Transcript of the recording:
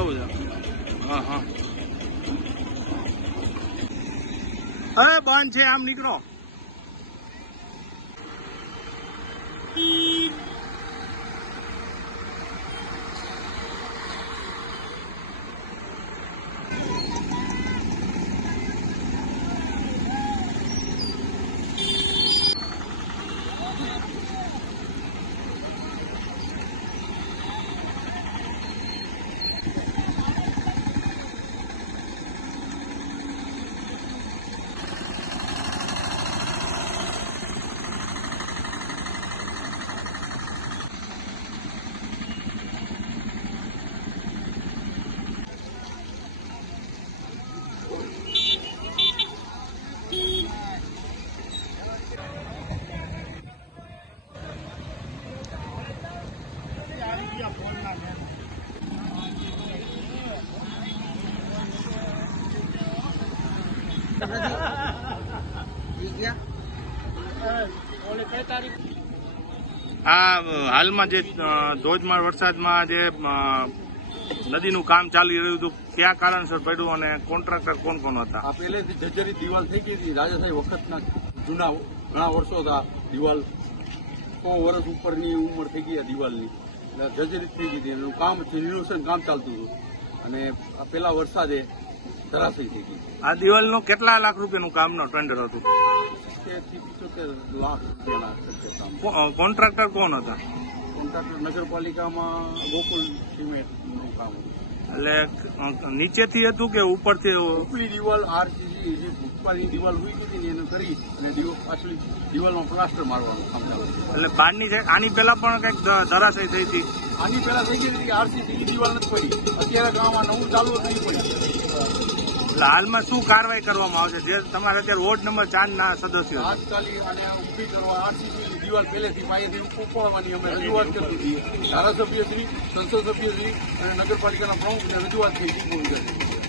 એવું છે. હા હા, હવે બંધ છે, આમ નીકળો. આ હાલમાં જે ધોધમાર વરસાદમાં જે નદીનું કામ ચાલી રહ્યું હતું, કયા કારણસર પડ્યું અને કોન્ટ્રાક્ટર કોણ કોણ હતા? આ પહેલેથી જર્જરિત દિવાલ થઈ ગઈ હતી. રાજાશાહી વખતના જૂના ઘણા વર્ષો હતા. દિવાલ 100 વર્ષ ઉપરની ઉંમર થઈ ગઈ દિવાલની, એટલે જર્જરિત થઈ ગઈ હતી. એનું કામ રિનોવેશન કામ ચાલતું હતું અને પેલા વરસાદે ધરાશયી થઈ ગઈ. આ દિવાલનું કેટલા લાખ રૂપિયાનું કામનો ટેન્ડર હતું? 70-75 લાખ રૂપિયાના ખર્ચે કામ. કોન્ટ્રાક્ટર કોણ હતા? કોન્ટ્રાક્ટર નગરપાલિકામાં ગોકુલ સિમેન્ટનું કામ હતું. એટલે નીચેથી હતું કે ઉપરથી? ઉપલી દિવાલ આરસીસી જે ભૂતકાળની દિવાલ ઉઈ હતી ને એને કરી અને પાછળ દિવાલમાં પ્લાસ્ટર મારવાનું કામ ચાલુ. એટલે બહારની છે. આની પહેલા પણ કઈક ધરાશયી થઈ હતી? આની પહેલા થઈ ગઈ હતી આરસીસી દિવાલ નથી પડી. અત્યારે ગામમાં નવું ચાલુ નથી પડી. એટલે હાલમાં શું કાર્યવાહી કરવામાં આવશે? જે તમારે અત્યારે વોર્ડ નંબર 4 ના સદસ્યો તાત્કાલિક અને ઊભી કરવા આરસીસી દિવાલ પહેલેથી પાયેથી ઉપાડવાની અમે રજૂઆત કરી હતી. ધારાસભ્યશ્રી, સંસદ સભ્યશ્રી અને નગરપાલિકાના પ્રમુખને રજૂઆત થઈ હતી.